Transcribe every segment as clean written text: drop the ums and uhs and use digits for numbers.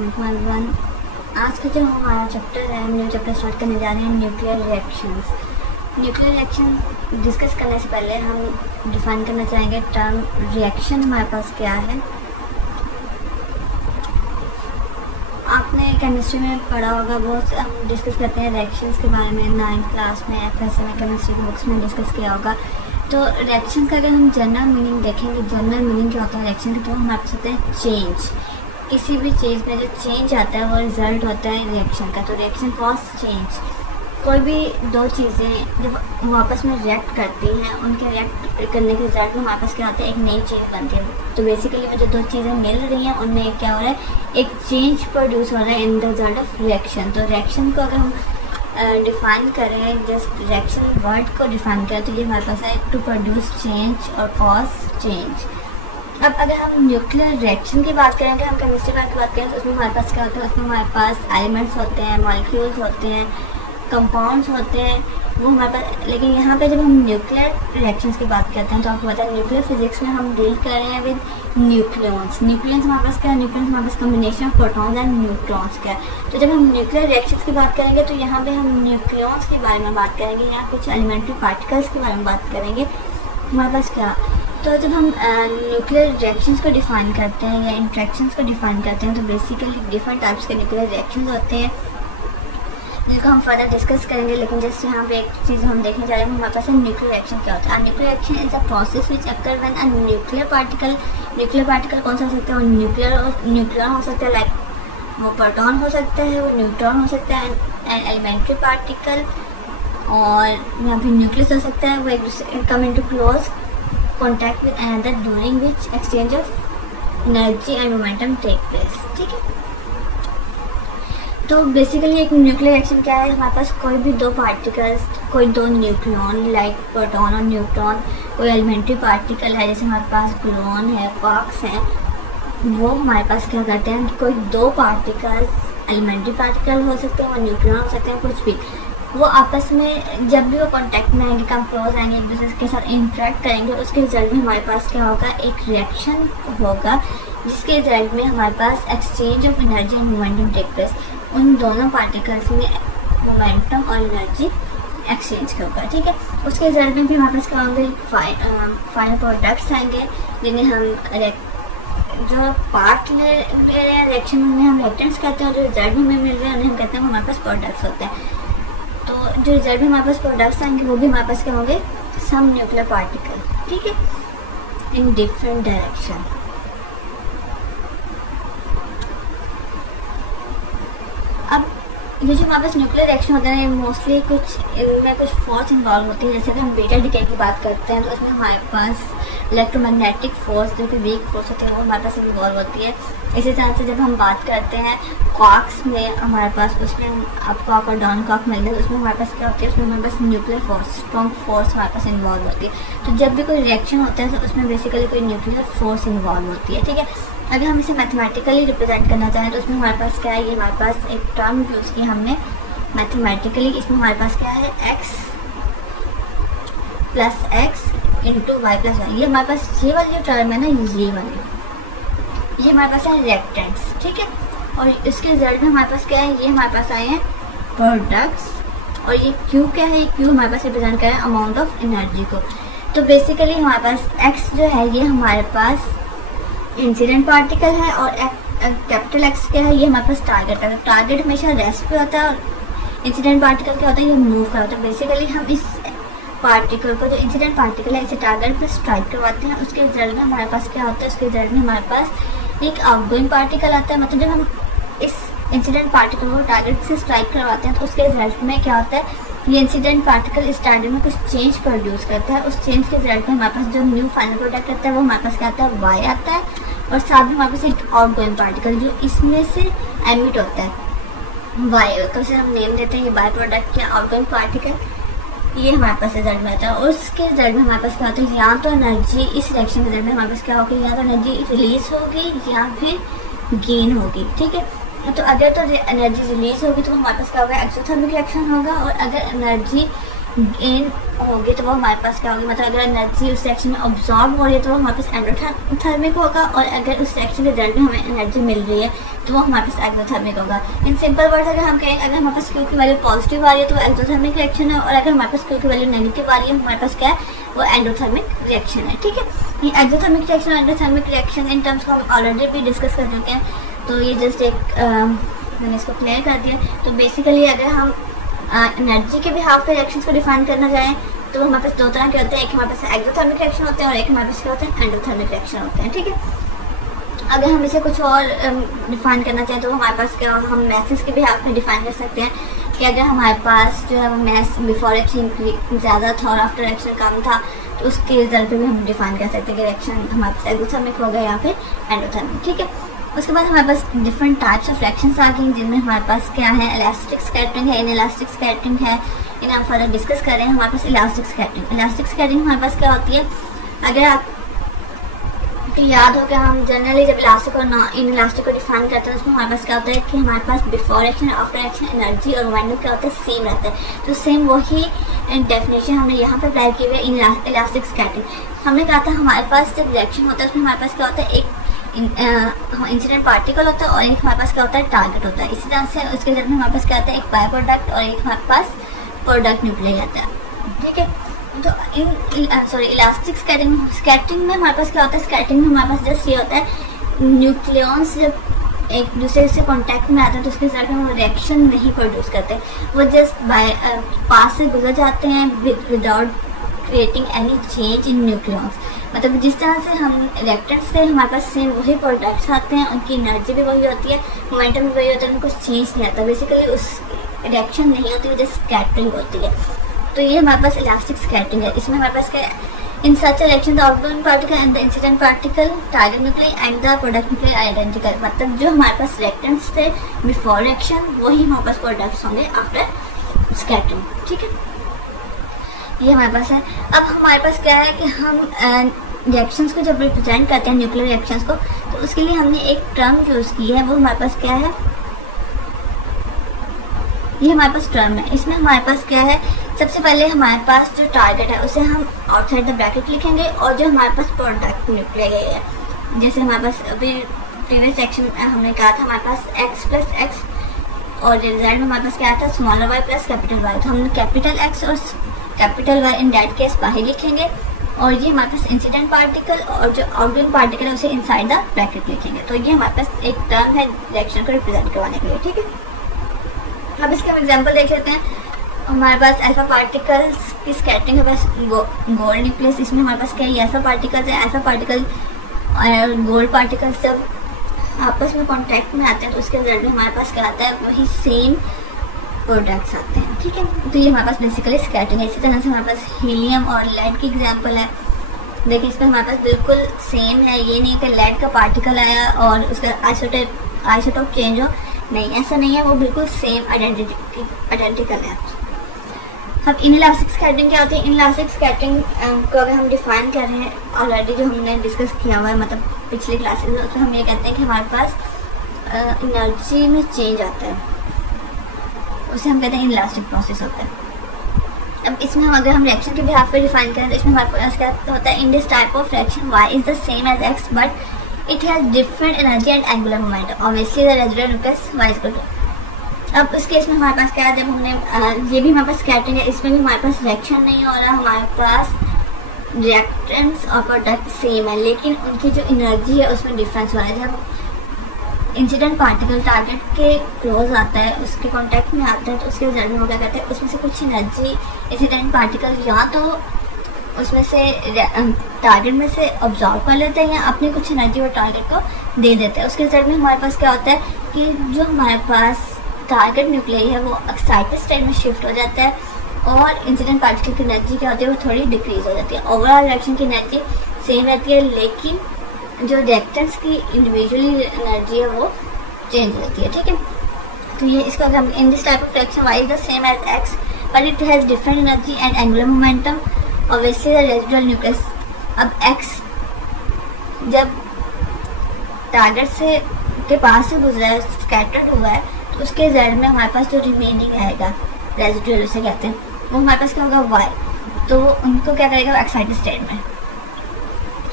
One. आज का जो हमारा चैप्टर है, न्यू चैप्टर स्टार्ट करने जा रहे हैं, nuclear reactions. Nuclear reaction discuss करने से पहले हम डिफाइन करना चाहेंगे टर्म रिएक्शन हमारे पास क्या है। आपने केमिस्ट्री में पढ़ा होगा, बहुत हम डिस्कस करते हैं रिएक्शंस के बारे में 9th क्लास में, FSM में, केमिस्ट्री की बुक्स में डिस्कस किया होगा। तो रिएक्शन का अगर हम जनरल मीनिंग देखेंगे, जनरल मीनिंग क्या होता है रिएक्शन का, तो हम आपसे सकते हैं चेंज। किसी भी चीज़ में जो चेंज आता है वो रिजल्ट होता है रिएक्शन का। तो रिएक्शन कॉज चेंज। कोई भी दो चीज़ें जब वो आपस में रिएक्ट करती हैं, उनके रिएक्ट करने के रिजल्ट में हमारे पास क्या होता है, एक नई चीज़ बनती है। तो बेसिकली वो जो दो चीज़ें मिल रही हैं उनमें क्या हो रहा है, एक चेंज प्रोड्यूस हो रहा है in the result of reaction. तो रिएक्शन को अगर हम डिफ़ाइन करें, जस्ट रिएक्शन वर्ड को डिफ़ाइन करें, तो ये हमारे पास है टू प्रोड्यूस चेंज और कॉज चेंज। अब अगर हम न्यूक्लियर रिएक्शन की बात करेंगे, हम केमिस्ट्री की बात करें, तो उसमें हमारे पास क्या होता है, उसमें हमारे पास एलिमेंट्स होते हैं, मॉलिक्यूल्स होते हैं, कंपाउंड्स होते हैं, वो हमारे पास। लेकिन यहाँ पे जब हम न्यूक्लियर रिएक्शंस की बात करते हैं तो आपको पता है न्यूक्लियर फिजिक्स में हम डील कर रहे हैं विद न्यूक्लियॉन्स। न्यूक्लियंस हमारे पास क्या है, न्यूक्लियंस हमारे पास combination of protons and neutrons का है। तो जब हम न्यूक्लियर रिएक्शंस की बात करेंगे तो यहाँ पे हम न्यूक्लियॉन्स के बारे में बात करेंगे या कुछ एलिमेंट्री पार्टिकल्स के बारे में बात करेंगे। हमारे पास क्या, तो जब हम न्यूक्लियर रिएक्शंस को डिफ़ाइन करते हैं या इंट्रैक्शंस को डिफ़ाइन करते हैं, तो बेसिकली डिफरेंट टाइप्स के न्यूक्लियर रिएक्शंस होते हैं जिनको हम फर्दर डिस्कस करेंगे। लेकिन जस्ट यहाँ पे एक चीज़ हम देखने जा रहे हैं, हमारे पास न्यूक्लियर रिएक्शन क्या होता है। Nuclear reaction is a process which occur when a nuclear particle कौन सा हो सकता है, वो न्यूक्लियन हो सकता है, लाइक वो प्रोटॉन हो सकता है, वो न्यूट्रॉन हो सकता है, एंड एलिमेंट्री पार्टिकल, और यहाँ पे न्यूक्लियस हो सकता है, वो एक दूसरे come into close contact with another during which exchange of energy and momentum take place. ठीक है, तो बेसिकली एक न्यूक्लियर रिएक्शन क्या है, हमारे पास कोई भी दो पार्टिकल्स, कोई दो न्यूक्लियन लाइक प्रोटॉन और न्यूट्रॉन, कोई एलिमेंट्री पार्टिकल है जैसे हमारे पास ग्लूऑन है, क्वार्क्स हैं, वो हमारे पास क्या करते हैं, कोई दो पार्टिकल्स एलिमेंट्री पार्टिकल हो सकते हैं, वो न्यूक्लियन हो सकते हैं, कुछ भी, वो आपस में जब भी वो कांटेक्ट में आएंगे, कम क्लोज आएंगे, एक दूसरे के साथ इंटरेक्ट करेंगे, उसके रिजल्ट में हमारे पास क्या होगा, एक रिएक्शन होगा जिसके रिजल्ट में हमारे पास exchange of energy and momentum take place. उन दोनों पार्टिकल्स में मोमेंटम और एनर्जी एक्सचेंज होगा। ठीक है, उसके रिजल्ट में भी हमारे पास क्या होंगे, फाइनल प्रोडक्ट्स आएंगे जिन्हें हम जो पार्ट ले रहे हैं रिएक्शन में हम रिएक्टेंट्स कहते हैं, और जो रिजल्ट में मिल रहे हैं उन्हें हम कहते हैं हमारे पास प्रोडक्ट्स होते हैं। तो जो रिजल्ट में हमारे पास प्रोडक्ट्स आएंगे वो भी हमारे पास क्या होंगे, सम न्यूक्लियर पार्टिकल। ठीक है, इन डिफरेंट डायरेक्शन। अब ये जो हमारे पास न्यूक्लियर रिएक्शन होता है मोस्टली कुछ इनमें कुछ फोर्स इन्वॉल्व होती है। जैसे कि हम बीटा डिके की बात करते हैं तो उसमें हमारे पास इलेक्ट्रोमैग्नेटिक फोर्स जो कि वीक फोर्स होती है वो हमारे पास इन्वॉल्व होती है। इसी तरह से जब हम बात करते हैं क्वार्क्स में, हमारे पास उसमें अप क्वार्क और डाउन क्वार्क मिलते हैं, तो उसमें हमारे पास क्या होती है, उसमें हमारे पास न्यूक्लियर फोर्स, स्ट्रॉन्ग फोर्स हमारे पास इन्वॉल्व होती है। तो जब भी कोई रिएक्शन होता है तो उसमें बेसिकली कोई न्यूक्लियर फोर्स इन्वॉल्व होती है। ठीक है, अगर हम इसे मैथमेटिकली रिप्रेजेंट करना चाहें तो उसमें हमारे पास क्या है, ये हमारे पास एक टर्म यूज़ की हमने मैथमेटिकली, इसमें हमारे पास क्या है, x plus X into Y plus Y. ये हमारे पास ये वाली जो टर्म है ना, ये वाली, ये हमारे पास है रिएक्टेंट्स। ठीक है, और इसके रिजल्ट में हमारे पास क्या है, ये हमारे पास आए हैं प्रोडक्ट्स, और ये क्यू क्या है, ये क्यू हमारे पास रिप्रेजेंट कर रहा है अमाउंट ऑफ एनर्जी को। तो बेसिकली हमारे पास x जो है ये हमारे पास इंसिडेंट पार्टिकल है, और कैपिटल एक्स क्या है, ये हमारे पास टारगेट है। टारगेट हमेशा रेस्ट पे होता है और इंसिडेंट पार्टिकल क्या होता है, ये मूव कर होता है। बेसिकली हम इस पार्टिकल को, जो इंसिडेंट पार्टिकल है, इसे टारगेट पे स्ट्राइक करवाते हैं। उसके रिजल्ट में हमारे पास क्या होता है, उसके रिजल्ट में हमारे पास एक आउटगोइंग पार्टिकल आता है। मतलब जब हम इस इंसिडेंट पार्टिकल को टारगेट से स्ट्राइक करवाते हैं तो उसके रिजल्ट में क्या होता है, ये इंसिडेंट पार्टिकल इस टारगेट में कुछ चेंज प्रोड्यूस करता है। उस चेंज के रिजल्ट में हमारे पास जो न्यू फाइनल प्रोडक्ट आता है वो हमारे पास क्या आता है, वाई आता है, और साथ में हमारे पास एक आउटगोइंग पार्टिकल जो इसमें से एमिट होता है, वाई को से हम नेम देते हैं, ये बाय प्रोडक्ट या आउटगोइंग पार्टिकल, ये हमारे पास रिजल्ट में आता है। और उसके रिजल्ट में हमारे पास क्या होता है, या तो एनर्जी, इस रिएक्शन के रिजल्ट में हमारे पास क्या होगी, या तो एनर्जी रिलीज होगी या फिर गेन होगी। ठीक है, तो अगर तो एनर्जी रिलीज होगी तो हमारे पास क्या होगा, एक्सोथर्मिक रिएक्शन होगा, और अगर एनर्जी गेन होगी तो वो हमारे पास क्या होगी, मतलब अगर एनर्जी उस सेक्शन में ऑब्जॉर्व हो रही है तो वो हमारे पास एंडोथर्मिक होगा, और अगर उस सेक्शन के रिजल्ट में हमें एनर्जी मिल रही है तो वो हमारे पास एक्सोथर्मिक होगा। इन सिंपल वर्ड्स अगर हम कहें, अगर हमारे पास क्यू की वैल्यू पॉजिटिव आ रही है तो वो एक्सोथर्मिक रिएक्शन है, और अगर हमारे पास क्यू की वैल्यू नेगेटिव आ रही है हमारे पास क्या है, वो एंडोथर्मिक रिएक्शन है। ठीक है, ये एक्सोथर्मिक रिएक्शन और एंडोथर्मिक रिएक्शन इन टर्म्स को हम ऑलरेडी भी डिस्कस कर चुके हैं, तो ये जस्ट एक मैंने इसको क्लियर कर दिया। तो बेसिकली अगर हम एनर्जी के भी हाफ रिएक्शंस को डिफाइन करना चाहें तो हमारे पास दो तरह के होते हैं, एक हमारे पास एक्सोथर्मिक रिएक्शन होते हैं और एक हमारे पास क्या होते हैं, एंडोथर्मिक रिएक्शन होते हैं। ठीक है, अगर हम इसे कुछ और डिफाइन करना चाहें तो हमारे पास क्या, हम मैसेज के भी हाफ में डिफाइन कर सकते हैं कि अगर हमारे पास जो है वो मैस बिफोर एक्शन ज़्यादा था और आफ्टर एक्शन कम था तो उसके रिजल्ट पे भी हम डिफाइन कर सकते हैं कि रिएक्शन हमारे पास एक्सोथर्मिक हो गया या फिर एंडोथर्मिक। ठीक है, उसके बाद हमारे पास डिफरेंट टाइप्स ऑफ रिएक्शंस आ गई जिनमें हमारे पास क्या है, इलास्टिक स्कैटरिंग है, इनइलास्टिक स्कैटरिंग है, इन्हें हम फर्दर डिस्कस कर रहे हैं। हमारे पास इलास्टिक स्कैटरिंग, इलास्टिक स्कैटरिंग हमारे पास क्या होती है, अगर आप याद हो कि हम जनरली जब इलास्टिक और इन इलास्टिक को डिफाइन करते हैं उसमें हमारे पास क्या होता है कि हमारे पास before action after action energy और मोमेंटम क्या होता है, सेम रहता है। तो सेम वही डेफिनेशन हमने यहाँ पे अप्लाई की हुई है इन इलास्टिक स्कैटरिंग। हमने कहा था हमारे पास जब रिएक्शन होता है उसमें हमारे पास क्या होता है, एक इंसिडेंट पार्टिकल होता है और एक हमारे पास क्या होता है, टारगेट होता है। इसी तरह से उसके जरिए हमारे पास क्या होता है, एक बाय प्रोडक्ट और एक हमारे पास प्रोडक्ट न्यूक्लियस आता है। ठीक है, तो इलास्टिक स्कैटरिंग में हमारे पास क्या होता है, स्कैटरिंग में हमारे पास जस्ट ये होता है, न्यूक्लियॉन्स जब एक दूसरे से कांटेक्ट में आते हैं तो उसके साथ वो रिएक्शन नहीं प्रोड्यूस करते, वो जस्ट बाय पास से गुजर जाते हैं without creating any change in nucleons. मतलब जिस तरह से हम रिएक्टेंट्स से हमारे पास सेम वही प्रोडक्ट्स आते हैं, उनकी एनर्जी भी वही होती है, मोमेंटम भी वही होता है, उनको चेंज नहीं आता, बेसिकली उस रिएक्शन नहीं होती, जस्ट स्कैटरिंग होती है। तो ये हमारे पास इलास्टिक स्कैटरिंग है। इसमें हमारे पास क्या है, in such reaction the outgoing particle and the incident particle target nucleus and the product nucleus identical, मतलब जो हमारे पास रिएक्टेंट्स थे बिफोर रिएक्शन वही हमारे पास प्रोडक्ट्स होंगे आफ्टर स्कैटरिंग। ठीक है, ये हमारे पास है। अब हमारे पास क्या है कि हम रिएक्शंस को जब रिप्रेजेंट करते हैं न्यूक्लियर रिएक्शंस को, तो उसके लिए हमने एक टर्म यूज़ की है, वो हमारे पास क्या है, ये हमारे पास टर्म है। इसमें हमारे पास क्या है, सबसे पहले हमारे पास जो टारगेट है उसे हम आउटसाइड द ब्रैकेट लिखेंगे, और जो हमारे पास प्रोडक्ट न्यूक्लियर है, जैसे हमारे पास अभी प्रीवियस सेक्शन में हमने कहा था हमारे पास x प्लस एक्स और रिजल्ट में हमारे पास क्या था, smaller Y plus capital Y. तो हम कैपिटल एक्स और capital Y in that case बाहर लिखेंगे, और ये हमारे पास इंसिडेंट पार्टिकल और जो आउटगोइंग पार्टिकल है उसे इनसाइड द ब्रैकेट लिखेंगे। तो ये हमारे पास एक टर्म है रिएक्शन को रिप्रेजेंट करवाने के लिए। ठीक है, अब इसके हम एग्जांपल देख लेते हैं। हमारे पास अल्फा पार्टिकल्स की स्कैटरिंग है, बस गोल्ड न्यूक्लियस, इसमें हमारे पास क्या है, अल्फा पार्टिकल्स है। अल्फा पार्टिकल और गोल्ड पार्टिकल जब आपस में कॉन्टैक्ट में आते हैं तो उसके रिजल्ट में हमारे पास क्या आता है, वही सेम प्रोडक्ट्स आते हैं। ठीक है, तो ये हमारे पास बेसिकली स्कैटरिंग है। इसी तरह से हमारे पास हीलियम और लेड की एग्जांपल है। देखिए इसमें हमारे पास बिल्कुल सेम है, ये नहीं कि लेड का पार्टिकल आया और उसका आइसोटोप चेंज हो, नहीं ऐसा नहीं है, वो बिल्कुल सेम आइडेंटिकल है। अब इनइलास्टिक स्कैटरिंग क्या होती है, इनइलास्टिक स्कैटरिंग को अगर हम डिफाइन कर रहे हैं ऑलरेडी जो हमने डिस्कस किया हुआ है, मतलब पिछली क्लासेस में, उसमें हम ये कहते हैं कि हमारे पास एनर्जी में चेंज आता है, उसे हम कहते हैं इनइलास्टिक प्रोसेस होता है। अब इसमें अगर हम रिएक्शन के बिहाफ पे डिफाइन करें तो इसमें हमारे पास क्या होता है, in this type of reaction y is the same as x but it has different energy and angular momentum, obviously the residual nucleus y equal to. अब उस केस में हमारे पास क्या है, जब हमने ये भी हमारे पास स्कैटरिंग है, इसमें भी हमारे पास रिएक्शन नहीं हो रहा, हमारे पास रिएक्टेंट्स और प्रोडक्ट सेम है, लेकिन उनकी जो एनर्जी है उसमें डिफरेंस हो रहा है। जब इंसिडेंट पार्टिकल टारगेट के क्लोज आता है, उसके कांटेक्ट में आता है, तो उसके रिजल्ट में वो क्या कहते हैं, उसमें से कुछ एनर्जी इंसिडेंट पार्टिकल या तो उसमें से टारगेट में से ऑब्जॉर्व कर लेते हैं या अपनी कुछ एनर्जी वो टारगेट को दे देते हैं। उसके रिजल्ट में हमारे पास क्या होता है कि जो हमारे पास टारगेट न्यूक्लियस है वो एक्साइटेड स्टेट में शिफ्ट हो जाता है, और इंसिडेंट पार्टिकल की एनर्जी क्या होती है, वो थोड़ी डिक्रीज हो जाती है। ओवरऑल रिएक्शन की एनर्जी सेम रहती है, लेकिन जो रिएक्टेंट्स की इंडिविजुअली एनर्जी है वो चेंज हो जाती है। ठीक है, तो ये इसका हम in this type of reaction y is the same as x but it has different energy and angular momentum, obviously the residual nucleus. अब x जब टारगेट से के पास से गुजरा है, स्कैटर्ड हुआ है, तो उसके रिजल्ट में हमारे पास जो रिमेनिंग आएगा रेजिडुअल उसे कहते हैं, वो हमारे पास क्या होगा वाई, तो वो उनको क्या करेगा एक्साइटेड स्टेट में।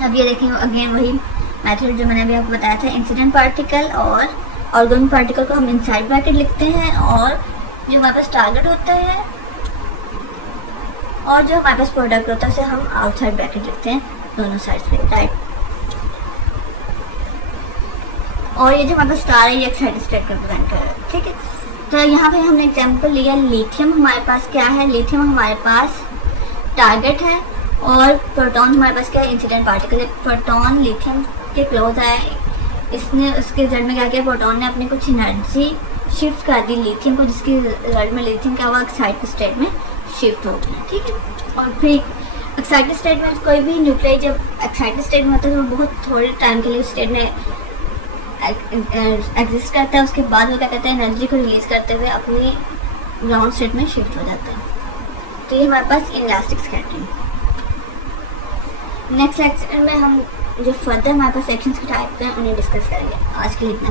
अब ये देखिए अगेन वही मेथड जो मैंने अभी आपको बताया था, इंसिडेंट पार्टिकल और आउटगोइंग पार्टिकल को हम इनसाइड ब्रैकेट लिखते हैं, और जो हमारे पास टारगेट होता है और जो हमारे पास प्रोडक्ट होता है उसे हम आउटसाइड ब्रैकेट लिखते हैं दोनों साइड पे, राइट। और ये जो हमारे पास स्टार है ये एक्साइटेड स्टेट रिप्रेजेंट कर रहा है, ठीक है। तो यहाँ पे हमने एग्जांपल लिया लिथियम, हमारे पास क्या है, लिथियम हमारे पास टारगेट है और प्रोटॉन हमारे पास क्या है, इंसिडेंट पार्टिकल है। प्रोटॉन लिथियम के क्लोज आया, इसने उसके रिजल्ट में क्या किया, प्रोटॉन ने अपनी कुछ एनर्जी शिफ्ट कर दी लिथियम को, जिसके रिजल्ट में लिथियम क्या हुआ, एक्साइटेड स्टेट में शिफ्ट हो गया, ठीक है। और फिर एक्साइटेड स्टेट में कोई भी न्यूक्लियाइड जब एक्साइटेड स्टेट में होता है तो वो बहुत थोड़े टाइम के लिए उस स्टेट में एग्जिस्ट करता है, उसके बाद वो क्या कहते हैं, एनर्जी को रिलीज करते हुए अपनी ग्राउंड स्टेट में शिफ्ट हो जाता है। तो ये हमारे पास इलास्टिक स्कैटरिंग। नेक्स्ट लेक्चर में हम जो फर्दर हमारे पास सेक्शंस के टाइप हैं उन्हें डिस्कस करेंगे। आज के लिए इतना।